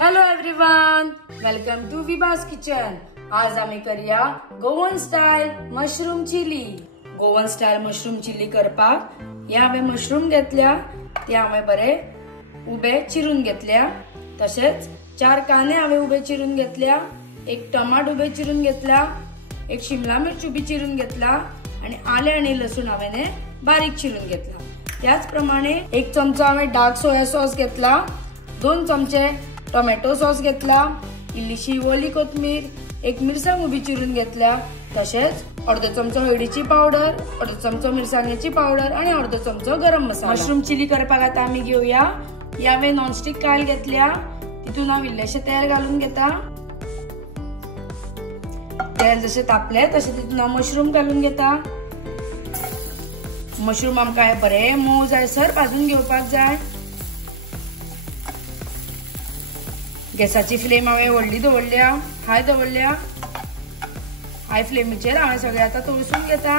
Hello everyone, welcome to Vibhas kitchen. आज आम्ही करूया Goan style mushroom chilli. Goan style mushroom chilli करपाक हे हांवें मशरूम घेतल्या, ते हांवें बरे उबे चिरून घेतल्या। तसेच 4 कांदे हांवें उबे चिरून घेतल्या, एक टमाट उबे चिरून घेतला, एक शिमला मिरची उबी चिरून घेतला आणि आले आणि लसूण हांवें बारीक चिरून घेतला। त्याचप्रमाणे 1 चमचो हांवें डार्क सोया सॉस घेतला, 2 चमचे टोमॅटो सॉस घेतला, इल्लीशी ओली कोथमीर, 1 मिरसांग उबी चिरून घेतल्या। तसेच अर्धो चमचो हळदीची पावडर, अर्धो चमचो मिरसांगेची पावडर आणि अर्धो चमचो गरम मसाला। मशरूम चिली करपाक आता आम्ही घेऊया। यावे नॉनस्टिक कायल घेतल्या, तितून हांव इल्लेशें तेल घालून घेता। तेल जशें तापले तशें तितून हांव मशरूम घालून घेता। मशरूम आमकां बरे मोव जायसर भाजून घेवपाक जाय। गॅसाची फ्लेम हांवें व्हडली दवरल्या, हाय दवरल्या। हाय फ्लेमीचेर हांवें सगळे आता तळसून घेता।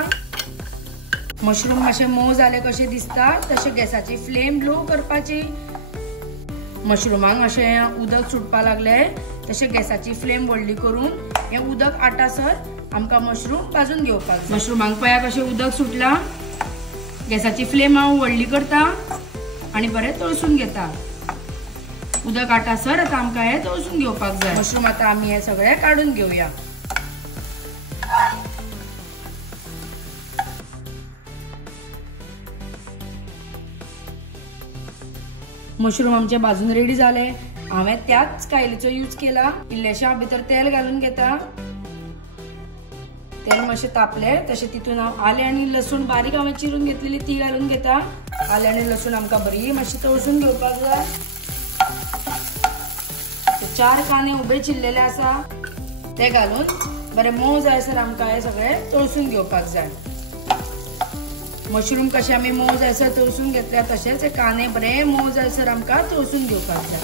मशरूम मातशे मोव जाले कशे दिसता तशे गॅसाची फ्लेम लो करपाची। मशरूमाक अशें उदक सुटपा लागले तशे गॅसाची फ्लेम व्हडली करून हे उदक आटासर आमकां मशरूम भाजून घेवपाक जाय। मशरूमाक पळया कशें उदक सुटला। गॅसाची फ्लेम हांव व्हडली करता आणि बरें तळसून घेता। उदक आटासर आता आमकां हे तळसून घेवपाक जाय। मशरूम आता आमी हे सगळे काढून घेऊया। मशरूम आमचे भाजून रेडी जाले। हांवें त्याच कायलीचो यूज केला। इल्लेशें हांव भितर तेल घालून घेता। तेल मातशें तापले तशें तितून हांव आले आनी लसूण बारीक हांवें चिरून घेतलेली ती घालून घेता। आले आनी लसूण आमकां बरी मातशी तळसून घेवपाक जाय। 4 कांदे उबे चिरलेले आसा ते घालून बरे मोव जायसर आमकां हे सगळे तळसून घेवपाक जाय। मशरूम कशे आमी मोव जायसर तळसून घेतल्या तशेच हे कांदे बरे मोव जायसर आमकां तळसून घेवपाक जाय।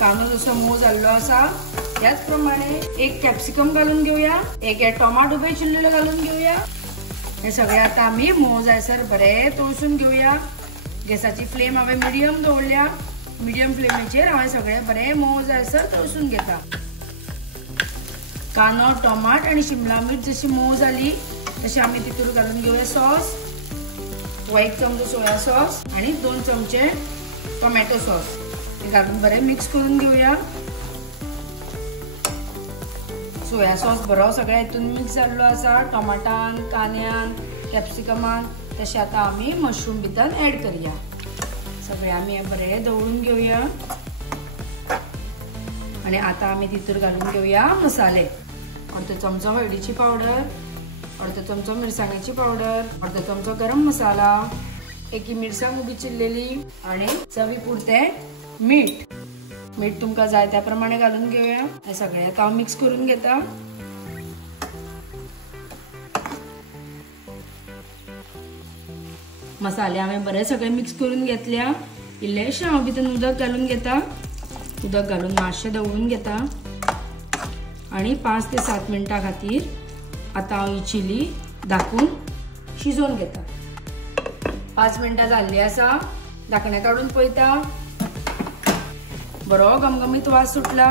कांदो जसो मोव जाल्लो आसा त्याच प्रमाणे 1 कॅप्सिकम घालून घेऊया, 1 टोमाट उबे चिरलेले घालून घेऊया। हे सगळे आता आमी मोव जायसर बरे तळसून घेऊया। गॅसाची फ्लेम हांवें मिडियम दवरल्या। मिडियम फ्लेमीचेर हांवें सगळे बरे मोव जायसर तळसून घेता। कांदो, टोमाट आणि शिमला मिर्च जशी मोव जाली तशी आमी तितून घालून घेऊया सॉस। 1 चमचो सोया सॉस आणि 2 चमचे टोमॅटो सॉस हे घालून बरे मिक्स करून घेऊया। सोया सॉस बरो सगळ्या हितून मिक्स जाल्लो आसा, टोमाटान, कांद्यान, कॅप्सिकमान। तशें आता आमी मशरूम भितर ऍड करूया। सगळे आमी हे बरे दवरून घेऊया आणि आता आमी तितून घालून घेऊया मसाले। अर्धो चमचो हळदीची पावडर, अर्धो चमचो मिरसांगेची पावडर, अर्धो चमचो गरम मसाला, 1 मिरसांग उबी चिरलेली आणि चवी पुरते मीठ। मीठ तुमकां जाय त्या प्रमाणे घालून घेऊया। हे सगळे आता हांव मिक्स करून घेता। मसाले हांवें बरे सगळे मिक्स करून घेतल्या। इल्लेशें हांव भितर उदक घालून घेता। उदक घालून मातशें दवरून घेता आणि 5 ते 7 मिनटां खातीर आता हांव ही चिली धाकून शिजोवन घेता। 5 मिनटां जाल्ली आसा। धाकणें काडून पळयता, बरो घमघमीत वास सुटला।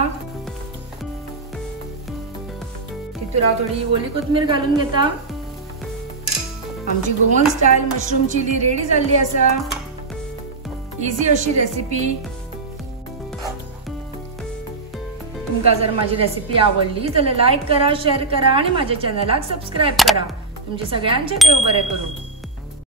तितून हांव थोडी ओली कोथमीर घालून घेता। आमची Goan style mushroom chilli ready जाल्ली आसा। इजी अशी रेसिपी। तुमकां जर माझी रेसिपी आवडली जाल्यार लाईक करा, शेअर करा आणि माझ्या चॅनलाक सबस्क्राइब करा। तुमचे सगळ्यांचे देव बरे करूं।